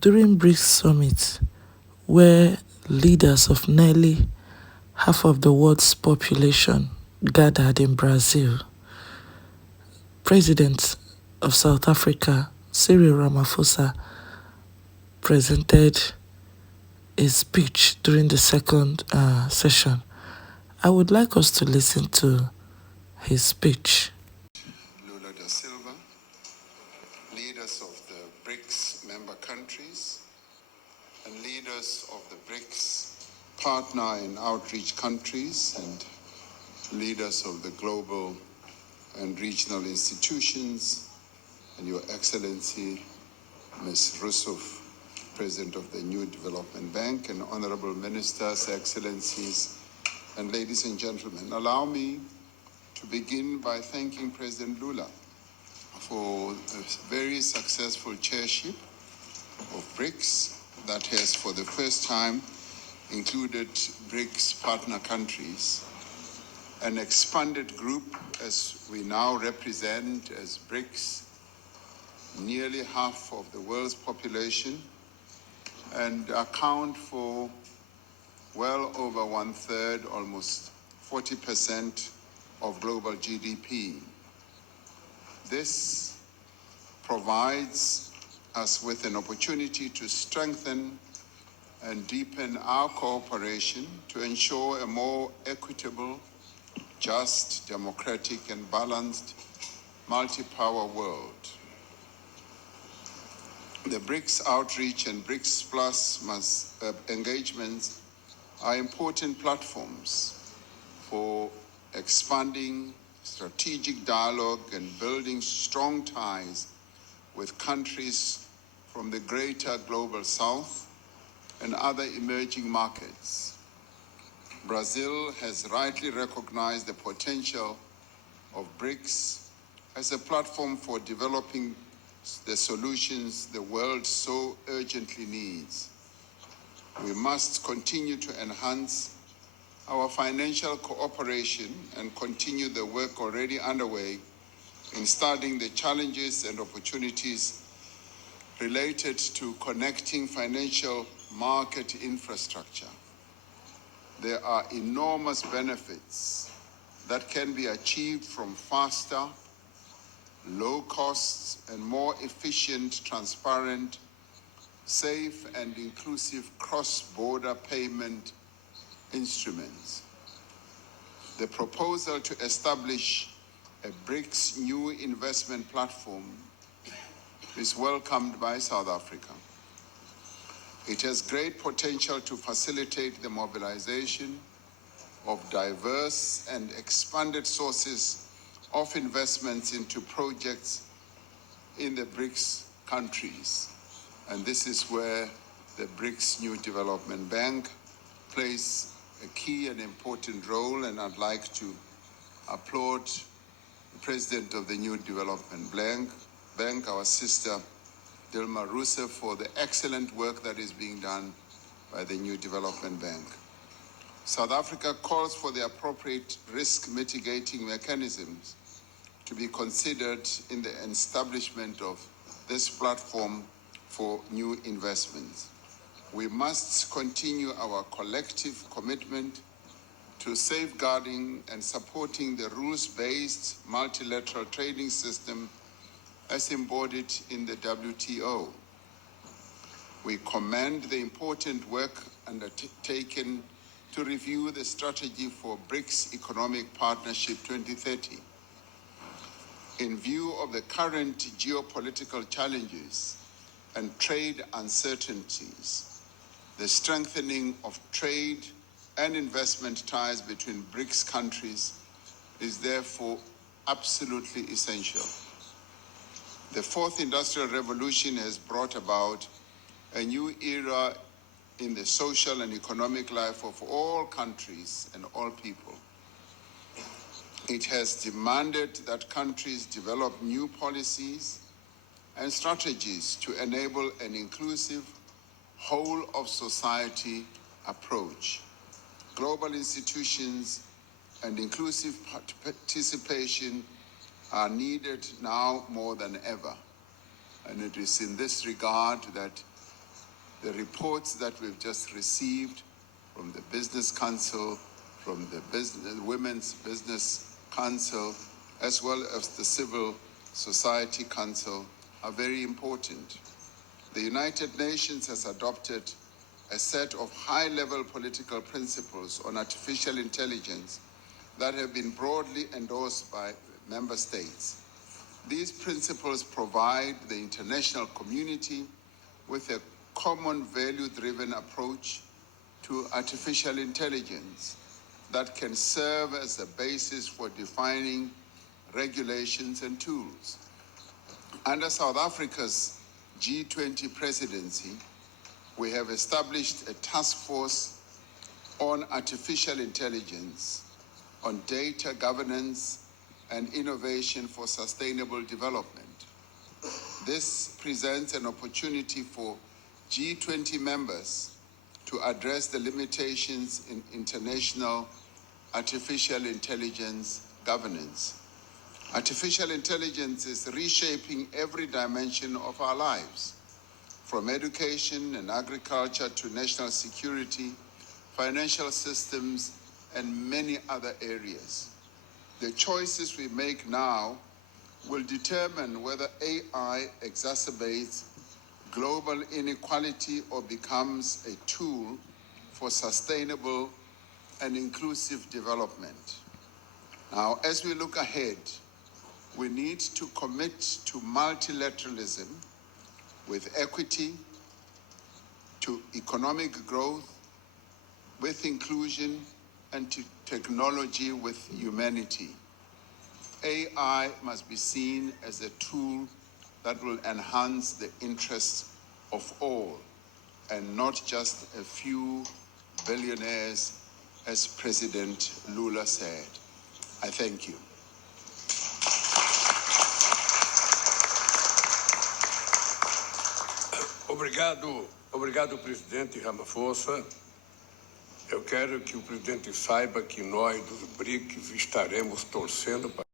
During Brics Summit, where leaders of nearly half of the world's population gathered in Brazil, President of South Africa, Cyril Ramaphosa, presented a speech during the second session. I would like us to listen to his speech. Lula da Silva, leaders of the BRICS member countries and leaders of the BRICS partner and outreach countries and leaders of the global and regional institutions, and Your Excellency, Ms. Rousseff, President of the New Development Bank, and Honorable Ministers, Excellencies, and ladies and gentlemen, allow me to begin by thanking President Lula for a very successful chairship of BRICS that has for the first time included BRICS partner countries, an expanded group as we now represent as BRICS nearly half of the world's population and account for well over 1/3, almost 40% of global GDP. This provides us with an opportunity to strengthen and deepen our cooperation to ensure a more equitable, just, democratic, and balanced multi-power world. The BRICS outreach and BRICS Plus engagements are important platforms for expanding strategic dialogue and building strong ties with countries from the greater global south and other emerging markets. Brazil has rightly recognized the potential of BRICS as a platform for developing the solutions the world so urgently needs. We must continue to enhance our financial cooperation and continue the work already underway in studying the challenges and opportunities related to connecting financial market infrastructure. There are enormous benefits that can be achieved from faster, low costs, and more efficient, transparent, safe, and inclusive cross-border payment instruments. The proposal to establish a BRICS new investment platform is welcomed by South Africa. It has great potential to facilitate the mobilization of diverse and expanded sources of investments into projects in the BRICS countries. And this is where the BRICS New Development Bank plays a key and important role, and I'd like to applaud the President of the New Development Bank, our sister Dilma Rousseff, for the excellent work that is being done by the New Development Bank. South Africa calls for the appropriate risk mitigating mechanisms to be considered in the establishment of this platform for new investments. We must continue our collective commitment to safeguarding and supporting the rules-based multilateral trading system as embodied in the WTO. We commend the important work undertaken to review the strategy for BRICS Economic Partnership 2030. In view of the current geopolitical challenges and trade uncertainties, the strengthening of trade and investment ties between BRICS countries is therefore absolutely essential. The fourth industrial revolution has brought about a new era in the social and economic life of all countries and all people. It has demanded that countries develop new policies and strategies to enable an inclusive, whole of society approach. Global institutions and inclusive participation are needed now more than ever. And it is in this regard that The reports that we've just received from the Business Council, from the Women's Business Council, as well as the Civil Society Council, are very important. The United Nations has adopted a set of high-level political principles on artificial intelligence that have been broadly endorsed by member states. These principles provide the international community with a common value-driven approach to artificial intelligence that can serve as a basis for defining regulations and tools. Under South Africa's G20 presidency, we have established a task force on artificial intelligence, on data governance and innovation for sustainable development. This presents an opportunity for G20 members to address the limitations in international artificial intelligence governance. Artificial intelligence is reshaping every dimension of our lives, from education and agriculture to national security, financial systems, and many other areas. The choices we make now will determine whether AI exacerbates global inequality or becomes a tool for sustainable and inclusive development. Now, as we look ahead, we need to commit to multilateralism with equity, to economic growth, with inclusion, and to technology with humanity. AI must be seen as a tool that will enhance the interests of all and not just a few billionaires, as President Lula said. I thank you. Obrigado, presidente Ramaphosa. Eu quero que o presidente saiba que nós, dos Brics, estaremos torcendo para